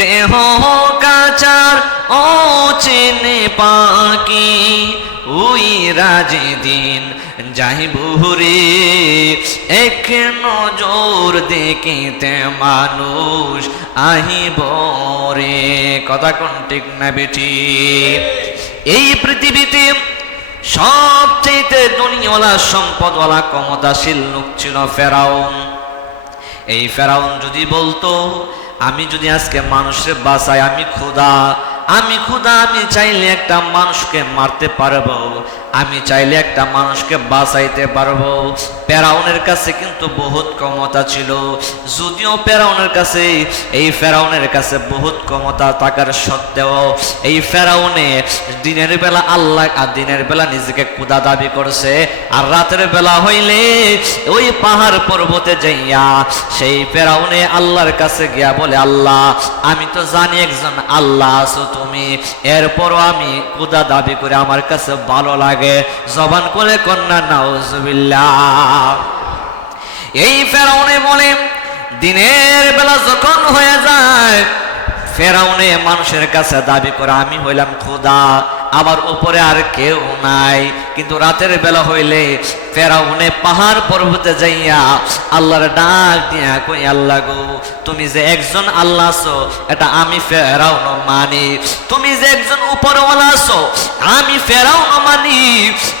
দেহ কাচার ও চেনে পাকি উই রাজে দিন যাইবুরে এক নজর দেখিতে মানুষ আহিব রে। কথা কোন ঠিক না বেটি এই পৃথিবীতে সবচেয়ে দুনিয়াওয়ালা সম্পদওয়ালা, ক্ষমতাশীল লোক ছিল ফেরাউন। এই ফেরাউন যদি বলতো আমি যদি আজকে মানুষের বাঁচাই, আমি খোদা আমি খোদা আমি চাইলে একটা মানুষকে মারতে পারব। আমি চাইলে একটা মানুষকে বাঁচাইতে পারব। ফেরাউনের কাছে কিন্তু বহুত ক্ষমতা ছিল। যদিও ফেরাউনের কাছে, এই ফেরাউনের কাছে বহুত ক্ষমতা থাকার সত্ত্বেও, এই ফেরাউনে দিনের বেলা আল্লাহ আর দিনের বেলা নিজেকে ক্ষুধা দাবি করছে। আর রাতের বেলা হইলে ওই পাহাড় পর্বতে যাইয়া সেই ফেরাউনে আল্লাহর কাছে গিয়া বলে, আল্লাহ, আমি তো জানি একজন আল্লাহ আছো তুমি। এরপরও আমি ক্ষুধা দাবি করে আমার কাছে ভালো লাগে জবান করে কন্যা এই ফেরাউনে বলে, দিনের বেলা যখন হয়ে যায়, ফেরাউনে মানুষের কাছে দাবি করে, আমি হইলাম খোদা, আমার উপরে আর কেউ নাই। কিন্তু রাতের বেলা হইলে ফেরাউনে পাহাড় পর্বতে যাইয়া আল্লাহর ডাক দিয়া কই, আল্লাহ গো, তুমি যে একজন আল্লাহ আছো, এটা আমি ফেরাউন মানি। তুমি যে একজন উপরওয়ালা আছো, আমি ফেরাউন মানি।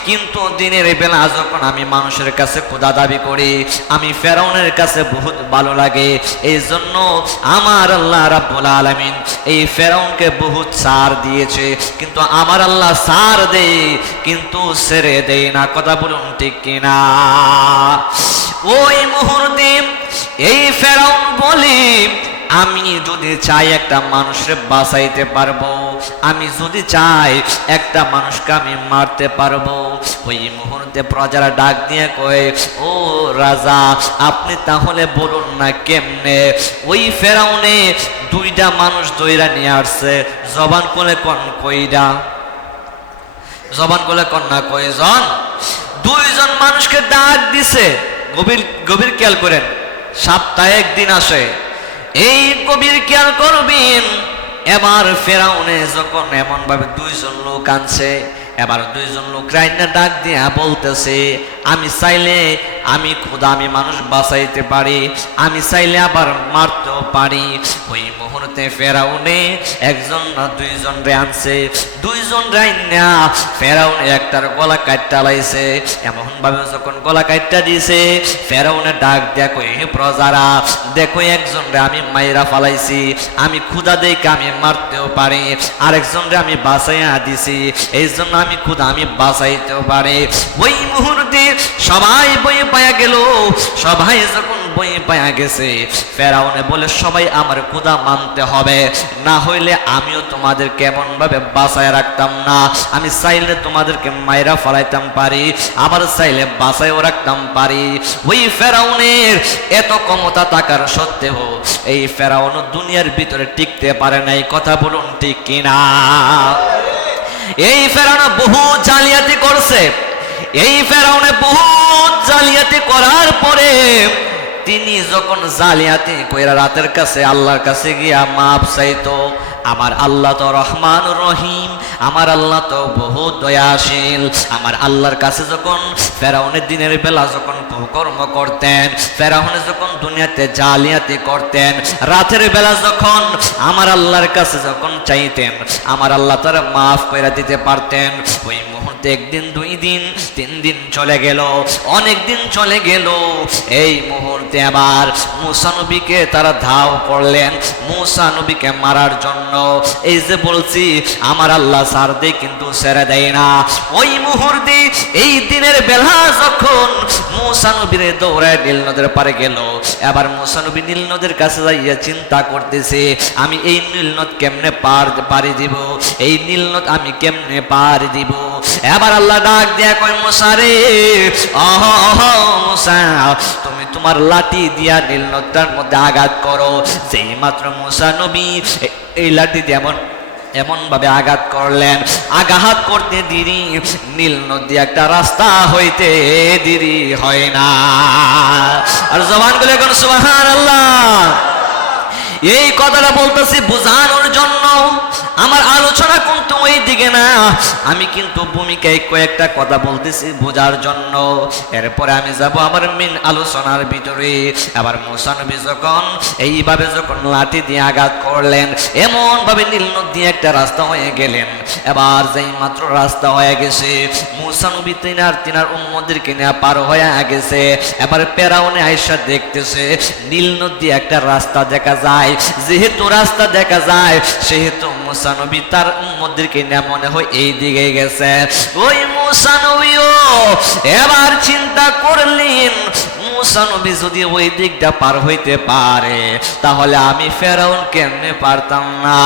কিন্তু দিনের বেলা যখন আমি মানুষের কাছে খোদা দাবি করি, আমি ফেরাউনের কাছে বহুত ভালো লাগে। এই জন্য আমার আল্লাহ রাব্বুল আলামিন এই ফেরাউনকে বহুত সার দিয়েছে। কিন্তু আমার আল্লাহ সার দেয়। কিন্তু ছেড়ে দেয় না, কথা বলুন ঠিক কিনা? ওই মুহূর্তে এই ফেরাউন বলি, আমি যদি চাই একটা মানুষের বাঁচাইতে পারব, আমি যদি চাই একটা মানুষকে আমি মারতে পারব। ওই মুহূর্তে প্রজারা ডাক দিয়ে কয়ে, ও রাজা, আপনি তাহলে বলুন না কেমনে? ওই ফেরাউনে দুইটা মানুষ দইরা নিয়ে আসছে, জবান কোলে কোন কইরা। জবান কোলে কন্যা কয়জন? দুইজন মানুষকে ডাক দিছে। গভীর গভীর খেয়াল করেন, সপ্তাহে একদিন আসে। এই গভীর খেয়াল করবেন, এবার ফেরাউনে যখন এমন ভাবে দুইজন লোক আনছে, এবার দুইজন লোক রাইনা ডাক দিয়া বলতেছে, আমি চাইলে আমি খোদা আমি মানুষ বাঁচাইতে পারি, আমি চাইলে আবার মারতেও পারি। ওই মুহূর্তে ফেরাউনে একজন না দুইজন রে আনছে, দুইজন রাইনা ফেরাউনে একটার গলা কাটটা লাইছে। এমন ভাবে যখন গলা কাটটা দিছে, ফেরাউনে ডাক, দেখো হে প্রজারা, দেখো একজন রে আমি মাইরা ফালাইছি, আমি ক্ষুদা দেখে আমি মারতেও পারি, আরেকজন রে আমি বাঁচাইয়া দিছি এই জন্য আমি ক্ষুদা আমি বাঁচাইতেও পারি। ওই মুহূর্তে সবাই বই পায়া গেল। সবাই যখন বই পায়া গেছে, ফেরাউনে বলে, সবাই আমার ক্ষুদা মানতে হবে। না হইলে আমিও তোমাদের কেমন ভাবে বাঁচায় রাখতাম না। আমি চাইলে তোমাদেরকে মাইরা ফালাইতাম পারি, আবার চাইলে বাঁচাইও রাখতাম পারি। ওই ফেরাউনের এত ক্ষমতা থাকার সত্ত্বেও এই ফেরাউন দুনিয়ার ভিতরে টিকতে পারে নাই। কথা বলুন ঠিক কিনা? এই ফেরাউন বহু জালিয়াতি করছে। এই ফেরাউনে বহুত জালিয়াতি করার পরে তিনি যখন জালিয়াতি কইরা রাতের কাছে আল্লাহর কাছে গিয়া মাফ চাইতো, আমার আল্লাহ তো রহমান রহিম। আমার আল্লাহ তো বহুত দয়াশীল। আমার আল্লাহর কাছে যখন ফেরাউনের দিনের বেলা যখন কর্ম করতেন, ফেরাউনে যখন দুনিয়াতে জালিয়াতি করতেন, রাতের বেলা যখন আমার আল্লাহর কাছে যখন চাইতেন, আমার আল্লাহ তারা মাফ করে দিতে পারতেন। ওই মুহূর্তে একদিন, দুই দিন, তিন দিন চলে গেল, অনেক দিন চলে গেল। এই মুহূর্তে আবার মুসানবীকে তারা ধাও করলেন মুসানবীকে মারার জন্য। এই যে বলছি, আমার আল্লাহ সার দিয়ে কিন্তু ছেড়ে দেয় না। ওই মুহূর্তে এই দিনের বেলা যখন মুসানবীরে দৌড়ায় নীল নদের পারে গেল, এবার মুসানবী নীল নদের কাছে যাইয়া চিন্তা করতেছে, আমি এই নীল নদ কেমনে পার পারি দিব? এই নীল নদ আমি কেমনে পার দিব? এবার আল্লাহ ডাক দিয়া কয় মশারে অহ মুসা, তুমি তোমার লাঠি দিয়া নীল নদটার মধ্যে আঘাত করো। যেই মাত্র মুসা নবী এই লাঠি দিয়ে এমন ভাবে আঘাত করলেন। আঘাত করতে দেরি, নীল নদী একটা রাস্তা হইতে দেরি হয় না। আর জবানগুলো এখন সুবাহান আল্লাহ এই কথাটা বলতেছি বোঝানোর জন্য। আমার আলোচনা কিন্তু ওই দিকে না। আমি কিন্তু ভূমিকায় কয়েকটা কথা বলতেছি বোঝার জন্য। এরপরে আমি যাব আমার মেন আলোচনার ভিতরে। আবার মোসানবী যখন এইভাবে যখন লাঠি দিয়ে আঘাত করলেন এমন ভাবে নীল নদী একটা রাস্তা হয়ে গেলেন। এবার যেই মাত্র রাস্তা হয়ে গেছে মুসানবী তিনার তিনার উম্মদেরকে নিয়ে পার হয়ে গেছে। এবার পেরাউনে আয়সা দেখতেছে, নীল নদী একটা রাস্তা দেখা যায়। যেহেতু রাস্তা দেখা যায়, সেহেতু মুসানবী তার উম্মদেরকে নিয়ে মনে হয় এই দিকে গেছে। ওই মুসানবীও এবার চিন্তা করলেন মুসানবী যদি ওই দিকটা পার হইতে পারে, তাহলে আমি ফেরাউন কেমনে পারতাম না?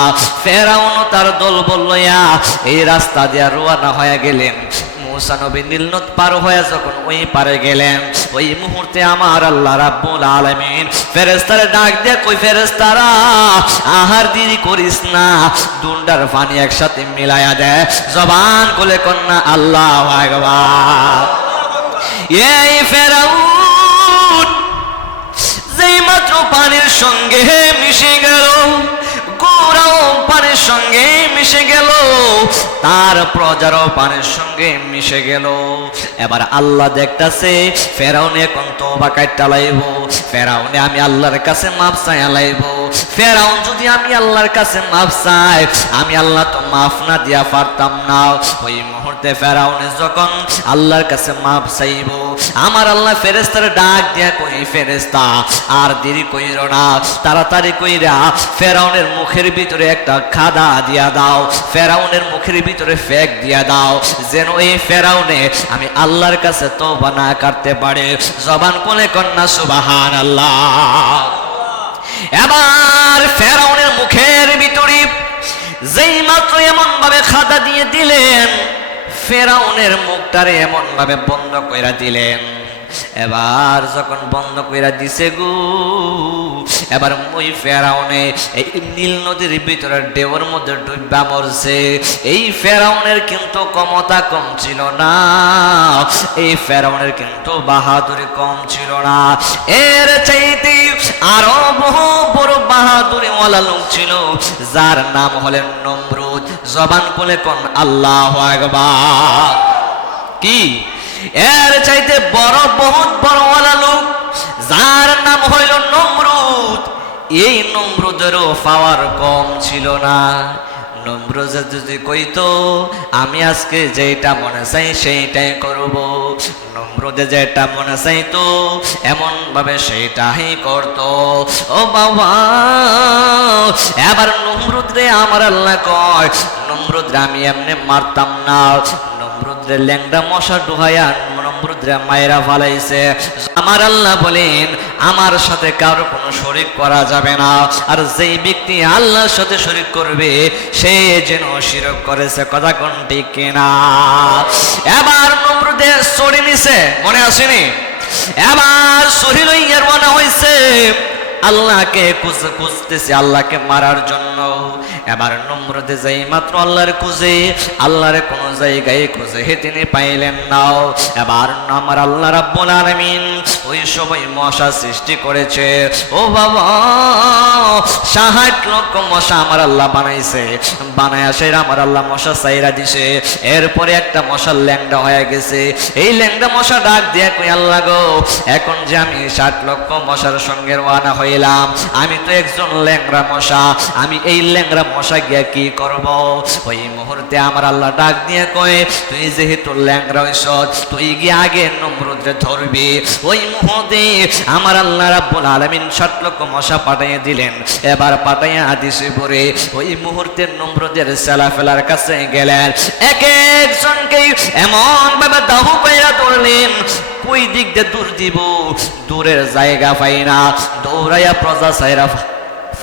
ফেরাউন তার দল বললইয়া এই রাস্তা দিয়ে রোয়ানা হয়ে গেলেন। মুসা নবী নীলনদ পার হয়ে যখন ওই পারে গেলেন, ওই মুহূর্তে আমার আল্লাহ রাব্বুল আলামিন ফেরেশতারে ডাক দিয়ে কই, ফেরেশতারা, আহার দেরি করিস না, দুন্ডার পানি একসাথে মিলায়া দে, জবান কোলে কন্যা, আল্লাহু আকবার। এই ফেরাউন যেই মাত্র পানির সঙ্গে মিশে গেল গোরাও পানির সঙ্গে মিশে গেল। তার প্রজারও পানির সঙ্গে মিশে গেল। এবার আল্লাহ দেখতাছে, ফেরাউনে তো ফেরাউনে আমি আল্লাহর কাছে মাপ ফেরাউন যদি আমি আল্লাহর কাছে মাপ চাই, আমি আল্লাহ তো মাফ না দিয়া পারতাম না। ওই মুহূর্তে ফেরাউনে যখন আল্লাহর কাছে মাপ চাইব, আমার আল্লাহ ফেরেস্তার ডাক দিয়া কই ফেরেস্তা আর দেরি কইর না, তাড়াতাড়ি কইরা ফেরাউনের মুখের ভিতরে একটা খাদা দিয়া দাও, ফেরাউনের মুখের ভিতরে ফেক দিয়া দাও। যেন এই ফেরাউনে আমি আল্লাহর কাছে তো না কাটতে পারে। জবান কোলে কন্যা সুবাহান আল্লাহ এবার ফেরাউনের মুখের ভিতরে যেই মাত্র এমন ভাবে খাদা দিয়ে দিলেন, ফেরাউনের মুখটারে এমন ভাবে বন্ধ কইরা দিলেন। এবার যখন বন্ধ কইরা দিছে গু, এবার ওই ফেরাউনে এই নীল নদীর ভিতরে ডেওর মধ্যে ডুববা মরছে। এই ফেরাউনের কিন্তু ক্ষমতা কম ছিল না, এই ফেরাউনের কিন্তু বাহাদুরি কম ছিল না। এর চাইতে আরও বহু বড় বাহাদুরি ওয়ালা লোক ছিল, যার নাম হলেন নমরুদ, জবান কোলে কোন আল্লাহ আকবার। কি? এর চাইতে বড় বহুত বড় ওয়ালা লোক, যার নাম হইল নমরুদ। এই নমরুদেরও পাওয়ার কম ছিল না। নমরুজ যদি কইতো, আমি আজকে যেটা মনে চাই, সেইটাই করব। নমরুদে যেটা মনে চাইতো এমন ভাবে সেইটাই করত। ও বাবা, এবার নমরুদ রে আমার আল্লাহ কয় নমরুদ আমি এমনি মারতাম না। নমরুদ্রে ল্যাংডা মশা ডুহাইয়া নমরুদ্রে মায়েরা ফালাইছে। আমার আল্লাহ বলেন, আমার সাথে কারও কোনো শরিক করা যাবে না। আর যেই ব্যক্তি আল্লাহর সাথে শরিক করবে, সে যেন শিরক করেছে, কথা কোন ঠিক এবার নমরুদে চড়ি নিছে, মনে আসেনি? এবার শরীর মনে হয়েছে আল্লাহকে খুঁজ- খুঁজতেছি আল্লাহকে মারার জন্য। এবার নম্রতে যাই মাত্র আল্লাহর খুঁজে, আল্লাহর কোন জায়গায় খুঁজে হে তিনি পাইলেন নাও এবার আমার আল্লাহ রাব্বুল আলামিন। ওই সময় মশা সৃষ্টি করেছে। ও বাবা, ষাট লক্ষ মশা আমার আল্লাহ বানাইছে। বানায় আসে আমার আল্লাহ মশা চাইরা দিছে। এরপরে একটা মশার ল্যাংডা হয়ে গেছে। এই ল্যাংডা মশা ডাক দিয়ে কই, আল্লাহ গো, এখন যে আমি ষাট লক্ষ মশার সঙ্গে রওনা হইলাম, আমি তো একজন ল্যাংরা মশা। আমি এই ল্যাংরা মশা গিয়া কি করব? ওই মুহূর্তে আমার আল্লাহ ডাক দিয়ে কয়, তুই যেহেতু ল্যাংরা হইছ তুই গিয়ে আগে নমরুদরে ধরবি। ওই মুহূর্তে আমার আল্লাহ রাব্বুল আলামিন ষাট লক্ষ মশা পাঠাইয়া দিলেন। এবার পাঠাইয়া আদিসে পরে ওই মুহূর্তের নম্রদের সালাফেলার কাছে গেলেন। এক একজনকে এমন ভাবে দাহু পাইয়া ধরলেন, কই দিক দিয়ে দূর দিব? দূরের জায়গা পাই না। দৌড়াইয়া প্রজা সাইরা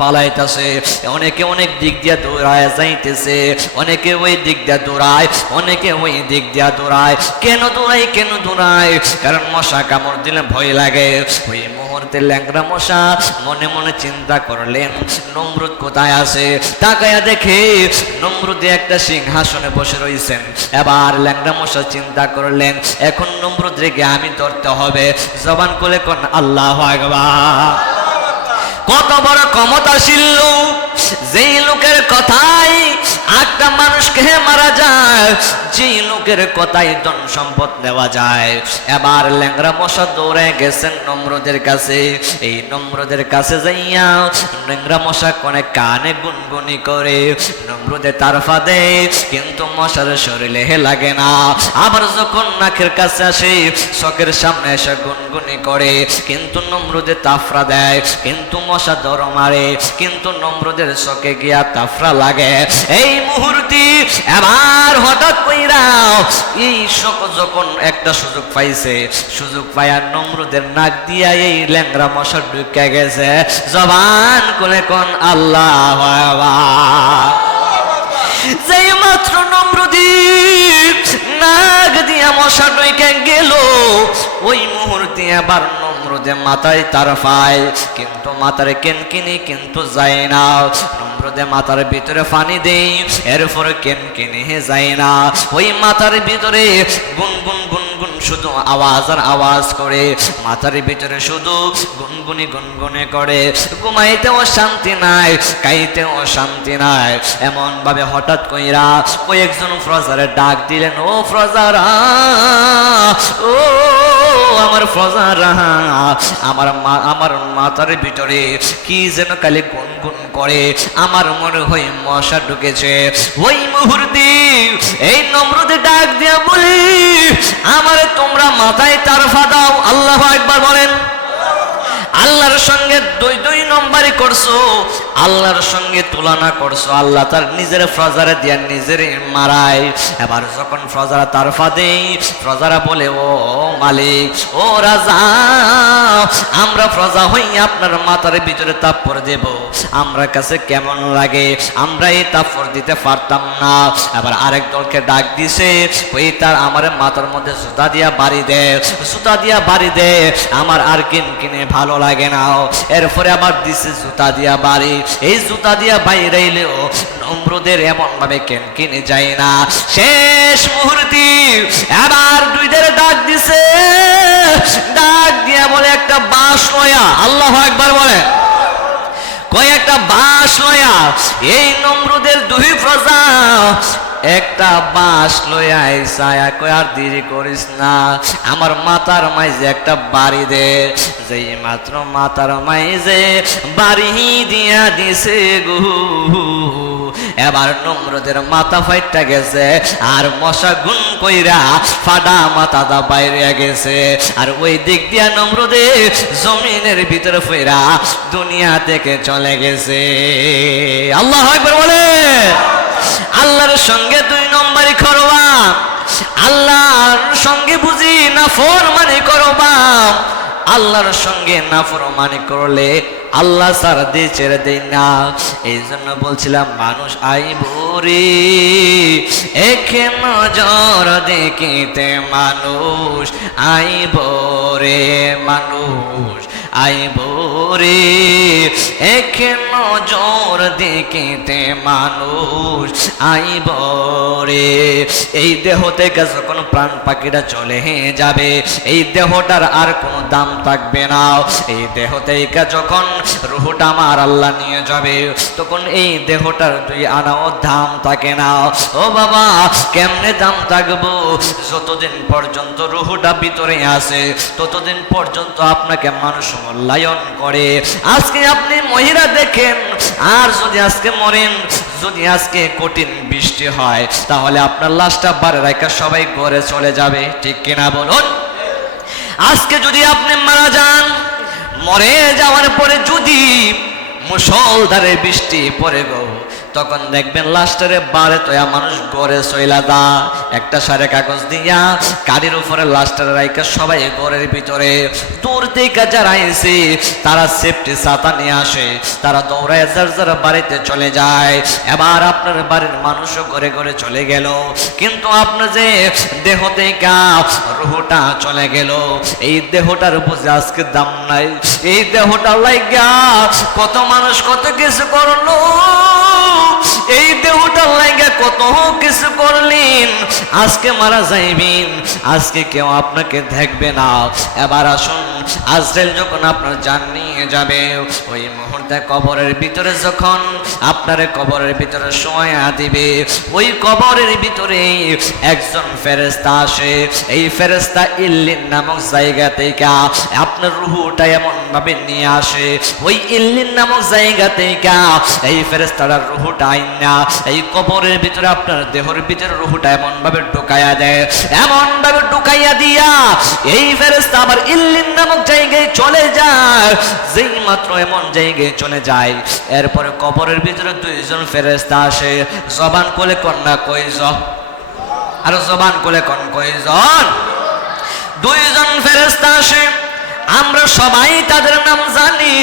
ফালাইতেছে, অনেকে অনেক দিক দিয়া দৌড়ায় যাইতেছে, অনেকে ওই দিক দিয়া দৌড়ায়, অনেকে ওই দিক দিয়া দৌড়ায়। কেন দৌড়াই কেন দৌড়ায়? কারণ মশা কামড় দিলে ভয় লাগে। ওই মুহূর্তে ল্যাংরা মশা মনে মনে চিন্তা করলেন, নমরুদ কোথায় আছে? তাকায়া দেখে নমরুদে একটা সিংহাসনে বসে রয়েছেন এবার ল্যাংরা মশা চিন্তা করলেন, এখন নমরুদ রেগে আমি ধরতে হবে। জবান কোলে কোন আল্লাহ আকবার। কত বড় ক্ষমতাশীল লোক। যেই লোকের কথাই একটা মানুষকে মারা যায় যেই লোকের কথাই ধন সম্পদ নেওয়া যায়। এবার ল্যাংরা মশা দৌড়ে গেছেন নম্রদের কাছে। এই নম্রদের কাছে যাইয়া ল্যাংরা মশা কোনে কানে গুনগুনি করে, নম্রদে তারফা দেয় কিন্তু মশার শরীরে হে লাগে না। আবার যখন নাকের কাছে আসে, চোখের সামনে এসে গুনগুনি করে, কিন্তু নম্রদে তাফরা দেয়, কিন্তু মশা দর মারে, কিন্তু নম্রদের চোখে গিয়া তাফরা লাগে। এই মুহূর্তে এবার হঠাৎ কইরা এই শোক যখন একটা সুযোগ পাইছে, সুযোগ পাইয়া নম্রদের নাক দিয়া এই ল্যাংরা মশা ঢুকে গেছে। জবান কোনে কোন আল্লাহ যেই মাত্র নম্রদীপ নাক দিয়া মশা ডইকে গেল, ওই মুহূর্তে আবার নম্রদে মাথায় তার পায় কিন্তু মাথার কেনকিনি কিন্তু যায় না। নম্রদে মাথার ভিতরে পানি দেই, এরপর কেনকিনি যায় না। ওই মাথার ভিতরে গুনগুন গুনগুন শুধু আওয়াজ আর আওয়াজ করে মাথার ভিতরে শুধু গুনগুনি গুনগুনে করে। ঘুমাইতেও শান্তি নাই, খাইতেও শান্তি নাই। এমন ভাবে হঠাৎ কইরা কয়েকজন ফ্রজারে ডাক দিলেন, ও ফ্রজারা, ও আমার ফজারা, আমার মা, আমার মাথার ভিতরে কি যেন কালে গুনগুন করে, আমার মনে হয় মশা ঢুকেছে। ওই মুহূর্তে এই নম্রতে ডাক দিয়া বলি, আমার তোমরা মাথায় তার ফাদাও আল্লাহ একবার বলেন। আল্লাহর সঙ্গে দুই দুই নম্বরই করছ, আল্লাহর সঙ্গে তুলনা করছ। আল্লাহ তার নিজের ফ্রজারে দিয়া নিজের মারায়। এবার যখন ফ্রজারা তার ফাদে, ফ্রজারা বলে, ও মালিক, ও রাজা, আমরা ফ্রজা হই আপনার মাথার ভিতরে তাপ্পর দেব। আমরা কাছে কেমন লাগে? আমরা এই তাপ্পর দিতে পারতাম না। এবার আরেক দলকে ডাক দিছে, ওই তার আমার মাথার মধ্যে জুতা দিয়া বাড়ি দে জুতা দিয়া বাড়ি দে। আমার আর কিন কিনে ভালো লাগে না এরপরে আবার দিছে জুতা দিয়া বাড়ি। এই জুতা দিয়া বাইরে এলেও নম্রদের এমন ভাবে কেন কিনে যায় না। শেষ মুহূর্তে এবার দুইদের ডাক দিছে। ডাক দিয়া বলে, একটা বাঁশ লয়া। আল্লাহ একবার বলে। কয়েকটা বাঁশ লয়া। এই নম্রদের দুই প্রজা একটা বাঁশ লইয়া আইসায়া কই আর দেরি করিস না, আমার মাতার মাইজে একটা বাড়ি দে। যেই মাত্র মাতার মাইজে বাড়ি দিয়া দিছে গু। এবার নম্রদের মাথা ফাইটটা গেছে, আর মশা গুন কইরা ফাডা মাথা দা বাইরে গেছে। আর ওই দিক দিয়া নম্রদে জমিনের ভিতরে ফেরা দুনিয়া থেকে চলে গেছে। আল্লাহ বলে আল্লাহর সঙ্গে দুই নম্বরই করবা। আল্লাহর সঙ্গে বুঝি না ফোর মানে করবা। আল্লাহর সঙ্গে না ফরমানি করলে আল্লাহ সারা দিয়ে ছেড়ে দেয় না। এই জন্য বলছিলাম, মানুষ আইব রে একে নজর দেখিতে মানুষ, আই ভরে মানুষ। আইব রে একে নজর দেখিতে মানুষ আইব রে এই দেহ থেকে যখন প্রাণ পাখিটা চলে যাবে, এই দেহটার আর কোনো দাম থাকবে না। এই দেহ থেকে যখন রুহটা আমার আল্লাহ নিয়ে যাবে, তখন এই দেহটার দুই আনাও দাম থাকে না। ও বাবা, কেমনে দাম থাকব? যতদিন পর্যন্ত রুহুটা ভিতরে আছে, ততদিন পর্যন্ত আপনাকে মানুষ মূল্যায়ন করে। আজকে আপনি মহিলা দেখেন, আর যদি আজকে মরেন, যদি আজকে কঠিন বৃষ্টি হয়, তাহলে আপনার লাশটা বারে রাখা সবাই ঘরে চলে যাবে, ঠিক কিনা বলুন? আজকে যদি আপনি মারা যান, মরে যাওয়ার পরে যদি মুসলধারে বৃষ্টি পড়ে গো তখন দেখবেন লাস্টারে বারে তোয়া মানুষ গড়ে চইলা দা একটা সারে কাগজ দিয়া গাড়ির উপরে লাস্টারে রাইকা সবাই ঘরের ভিতরে। দূর থেকে যারা আইছে, তারা সেফটি ছাতা নিয়ে আসে। তারা দৌড়ায় যার যার বাড়িতে চলে যায়। এবার আপনার বাড়ির মানুষও ঘরে ঘরে চলে গেল। কিন্তু আপনার যে দেহ থেকে রুহুটা চলে গেল, এই দেহটার বুঝে আজকে দাম নাই। এই দেহটা লাইগা কত মানুষ কত কিছু করল। এই দেহটা লাইগা কত কিছু করলেন? আজকে মারা যাইবেন, আজকে কেউ আপনাকে দেখবে না। এবার আসুন, আজরাইল যখন আপনার জান নিয়ে যাবে, ওই মুহূর্তে কবরের ভিতরে যখন আপনার কবরের ভিতরে সময় দিবে, ওই কবরের ভিতরে একজন ফেরেস্তা আসে। এই ফেরেস্তা ইল্লিন নামক জায়গা থেকে আপনার রুহুটা এমন ভাবে নিয়ে আসে। ওই ইল্লিন নামক জায়গা থেকে এই ফেরেস্তাটার রুহুটা আইনা এই কবরের ভিতরে আপনার দেহর ভিতরে রুহুটা এমন ভাবে ঢুকাইয়া দেয় এমন ভাবে ঢুকাইয়া দিয়া এই ফেরেস্তা আবার ইল্লিন নামক জায়গায় চলে যায়, যেই মাত্র এমন জায়গায় চলে যায়। এরপরে কবরের ভিতরে দুইজন ফেরেস্তা আসে, জবান কোলে কন্যা কইজন আর জবান কোলে কন কয়জন দুইজন ফেরেস্তা আসে, আমরা সবাই তাদের নাম জানি,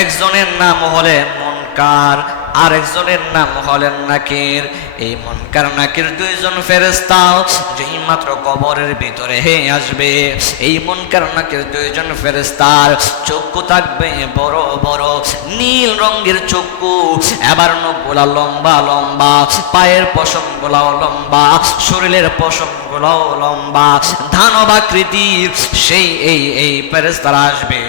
একজনের নাম হলে মনকার আরেকজনের নাম হলেন নাকির। এই মনকার নাকির দুইজন ফেরেস্তা যেই মাত্র কবরের ভিতরে হে আসবে। এই মনকার নাকির দুইজন ফেরেস্তার চক্ষু থাকবে বড় বড় নীল রঙের চক্ষু। এবার নখগুলা লম্বা লম্বা, পায়ের পশম গুলাও লম্বা, শরীরের পশম গুলাও লম্বা ধানবাকৃতির সেই এই এই ফেরেস্তারা আসবে।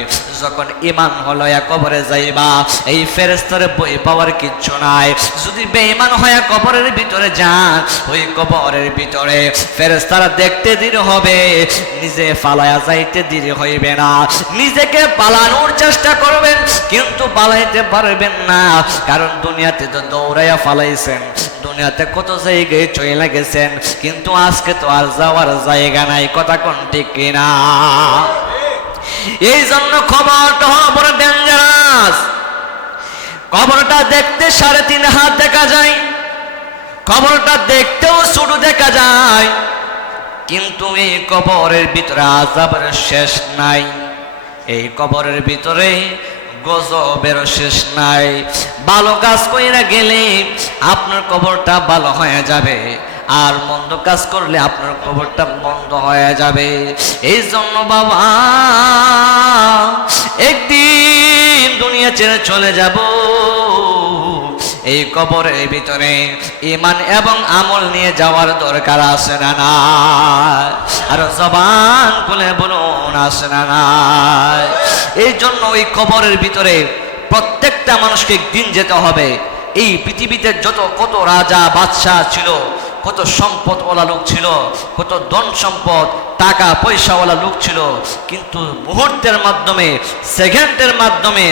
যখন ইমান হলো কবরে যাইবা, এই ফেরেস্তারে বই পাওয়ার কিচ্ছু নাই। যদি বেঈমান হয়ে কবরের ভিতরে যান। ওই কবরের ভিতরে ফেরেস্তারা দেখতে দেরি হবে। নিজে পালায়া যাইতে দেরি হইবে না। নিজেকে পালানোর চেষ্টা করবেন, কিন্তু পালাইতে পারবেন না। কারণ দুনিয়াতে তো দৌড়াইয়া ফালাইছেন দুনিয়াতে কত জায়গায় চলে গেছেন, কিন্তু আজকে তো আর যাওয়ার জায়গা নাই, কথা কোন ঠিক কিনা? এই জন্য খবরটা বড় ডেঞ্জারাস কবরটা দেখতে সাড়ে তিন হাত দেখা যায় কবরটা দেখতেও ছোট দেখা যায়, কিন্তু এই কবরের ভিতরে আজাবের শেষ নাই। এই কবরের ভিতরে গজবের শেষ নাই। ভালো কাজ কইরা গেলে আপনার কবরটা ভালো হয়ে যাবে। আর মন্দ কাজ করলে আপনার কবরটা বন্ধ হয়ে যাবে। এই জন্য বাবা, একদিন দুনিয়া ছেড়ে চলে যাব। এই কবরের ভিতরে ইমান এবং আমল নিয়ে যাওয়ার দরকার আছে না আর জবান খুলে বলুন, আছে না এই জন্য ওই কবরের ভিতরে প্রত্যেকটা মানুষকে দিন যেতে হবে। এই পৃথিবীতে যত কত রাজা, বাদশাহ ছিল কত সম্পদওয়ালা লোক ছিল, কত ধন সম্পদ, টাকা, পয়সাওয়ালা লোক ছিল। কিন্তু মুহূর্তের মাধ্যমে, সেকেন্ডের মাধ্যমে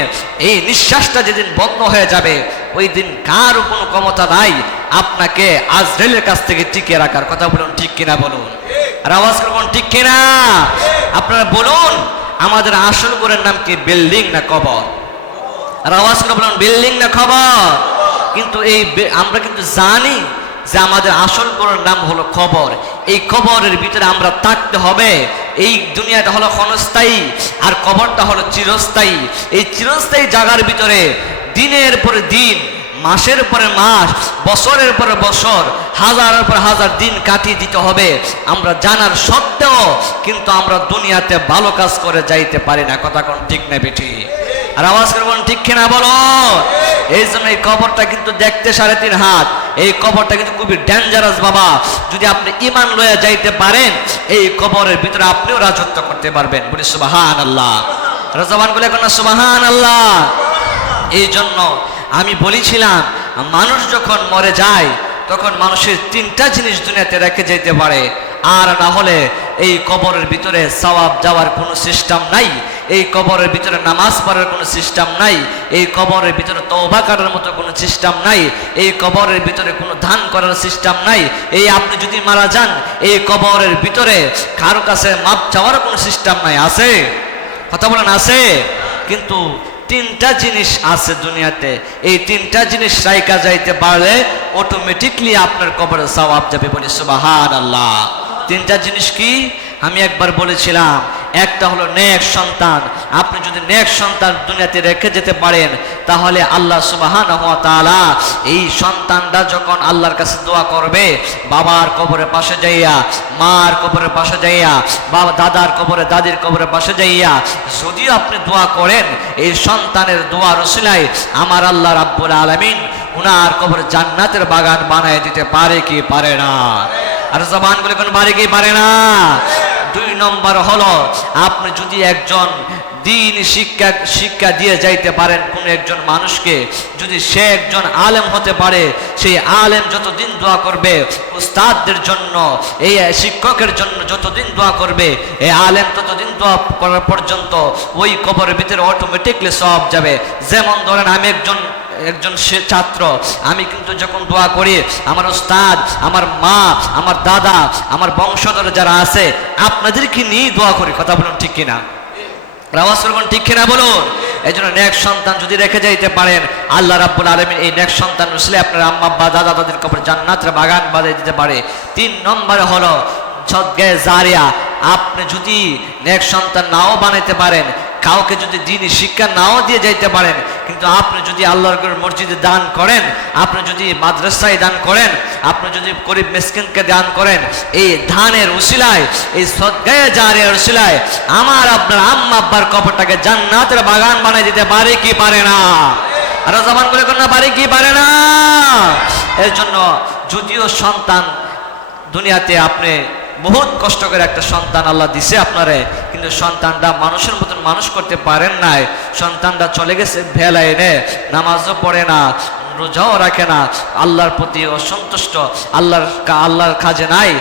এই নিঃশ্বাসটা যেদিন বন্ধ হয়ে যাবে ওই দিন কারও কোনো ক্ষমতা নাই, আপনাকে আজরেলের কাছ থেকে টিকে রাখার কথা বলুন, ঠিক কিনা বলুন? আর আওয়াজ করবেন ঠিক কিনা? আপনারা বলুন, আমাদের আসল গোরের নাম কি, বিল্ডিং না কবর? আর আওয়াজ করে বলুন, বিল্ডিং না খবর কিন্তু এই আমরা কিন্তু জানি যে আমাদের আসল করার নাম হলো খবর। এই খবরের ভিতরে আমরা থাকতে হবে। এই দুনিয়াটা হলো ক্ষণস্থায়ী আর কবরটা হলো চিরস্থায়ী। এই চিরস্থায়ী জায়গার ভিতরে দিনের পরে দিন, মাসের পরে মাস, বছরের পরে বছর, হাজারের পর হাজার দিন কাটিয়ে দিতে হবে। আমরা জানার সত্ত্বেও কিন্তু আমরা দুনিয়াতে ভালো কাজ করে যাইতে পারি না। কথা কোন ঠিক না বেঠি? আর আওয়াজ করবেন ঠিক কিনা বলো? এই জন্য এই কবরটা কিন্তু দেখতে সাড়ে তিন হাত। এই কবরটা কিন্তু খুবই ডেঞ্জারাস বাবা। যদি আপনি ইমান লয়ে যাইতে পারেন, এই কবরের ভিতরে আপনিও রাজত্ব করতে পারবেন। বলি সুবাহান আল্লাহ রাজবান বলে এখন সুবাহান আল্লাহ এই জন্য আমি বলেছিলাম, মানুষ যখন মরে যায়, তখন মানুষের তিনটা জিনিস দুনিয়াতে রেখে যেতে পারে। আর না হলে এই কবরের ভিতরে সওয়াব যাওয়ার কোনো সিস্টেম নাই, এই কবরের ভিতরে নামাজ পড়ার কোনো সিস্টেম নাই, এই কবরের ভিতরে তওবা করার মতো কোনো সিস্টেম নাই, এই কবরের ভিতরে কোনো ধান করার সিস্টেম নাই, এই আপনি যদি মারা যান, এই কবরের ভিতরে কারও কাছে মাপ চাওয়ার কোনো সিস্টেম নাই, আছে? কথা বলেন, আছে? কিন্তু তিনটা জিনিস আছে দুনিয়াতে, এই তিনটা জিনিস রাইকা যাইতে পারলে অটোমেটিকলি আপনার কবরে সওয়াব যাবে বলে সুবাহান আল্লাহ তিনটা জিনিস কি? আমি একবার বলেছিলাম, একটা হলো নেক সন্তান। আপনি যদি নেক সন্তান দুনিয়াতে রেখে যেতে পারেন, তাহলে আল্লাহ সুবাহান এই সন্তানটা যখন আল্লাহর কাছে দোয়া করবে, বাবার কবরের পাশে যাইয়া, মার কবরের পাশে যাইয়া বাবা দাদার কবরে, দাদির কবরের পাশে যাইয়া, যদিও আপনি দোয়া করেন, এই সন্তানের দোয়া রসিলায় আমার আল্লাহ রাব্বুল আলামিন উনার কবর জান্নাতের বাগান বানায় দিতে পারে কি পারে না? আর জবানগুলো কোন পারে কি পারে না। দুই নম্বর হলো, আপনি যদি একজন দিন শিক্ষা শিক্ষা দিয়ে যাইতে পারেন কোন একজন মানুষকে, যদি সে একজন আলেম হতে পারে, সেই আলেম যতদিন দোয়া করবে, উস্তাদদের জন্য, এই শিক্ষকের জন্য যতদিন দোয়া করবে, এই আলেম ততদিন দোয়া করার পর্যন্ত ওই কবরের ভিতরে অটোমেটিকলি সব যাবে। যেমন ধরেন, আমি একজন একজন সে ছাত্র, আমি কিন্তু যখন দোয়া করি, আমার ওস্তাদ, আমার মা, আমার দাদা, আমার বংশধর যারা আছে, আপনাদেরকে নিয়ে দোয়া করি, কথা বলুন ঠিক কিনা? রাওয়াজ ঠিক কিনা বলুন? এই জন্য নেক সন্তান যদি রেখে যাইতে পারেন, আল্লাহ রাব্বুল আলমিন এই নেক সন্তান উসলে আপনার আম্মা বা দাদা দাদির কবর জান্নাতের বাগান বাঁধিয়ে দিতে পারে। তিন নম্বরে হলো জারিয়া। আপনি যদি নেক সন্তান নাও বানাইতে পারেন, কাউকে যদি দিনই শিক্ষা নাও দিয়ে যাইতে পারেন কিন্তু আপনি যদি আল্লাহর ঘরের মসজিদে দান করেন, আপনি যদি মাদ্রাসায় দান করেন, আপনি যদি গরিব মেসকিনকে দান করেন, এই ধানের উসিলায়, এই সদ্গায়ে জারিয়ার উসিলায় আমার আপনার আম্মা আব্বার কবরটাকে জান্নাতের বাগান বানাই দিতে পারে কি পারে না? আরও জবান করে না, পারে কি পারে না? এর জন্য যদিও সন্তান দুনিয়াতে আপনি বহুত কষ্ট করে একটা সন্তান আল্লাহ দিছে আপনারে, কিন্তু সন্তানটা মানুষের মতন মানুষ করতে পারেন নাই। সন্তানটা চলে গেছে ভেলা এনে, নামাজও পড়ে না, রোজাও রাখে না, আল্লাহর প্রতি অসন্তুষ্ট, আল্লাহর আল্লাহর কাজে নাই,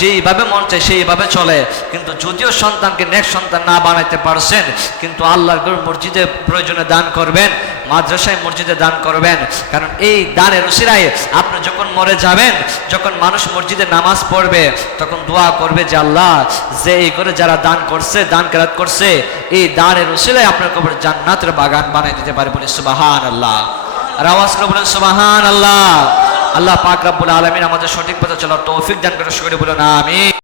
যেইভাবে মন চায় সেইভাবে চলে। কিন্তু যদিও সন্তানকে নেক্সট সন্তান না বানাইতে পারছেন, কিন্তু আল্লাহর মসজিদে প্রয়োজনে দান করবেন মাদ্রাসায় মসজিদে দান করবেন। কারণ এই দানের উসিরায় আপনি যখন মরে যাবেন, যখন মানুষ মসজিদে নামাজ পড়বে, তখন দোয়া করবে যে আল্লাহ, যে এই করে যারা দান করছে, দান কেরাত করছে, এই দানের উসিলায় আপনার কবর জান্নাতের বাগান বানিয়ে দিতে পারে বলে সুবাহান আল্লাহ আর আওয়াজ করে বলেন সুবাহান আল্লাহ আল্লাহ পাক রাব্বুল আলামিন আমাদের সঠিক পথে চলার তৌফিক দান করে শুকরে বলুন আমি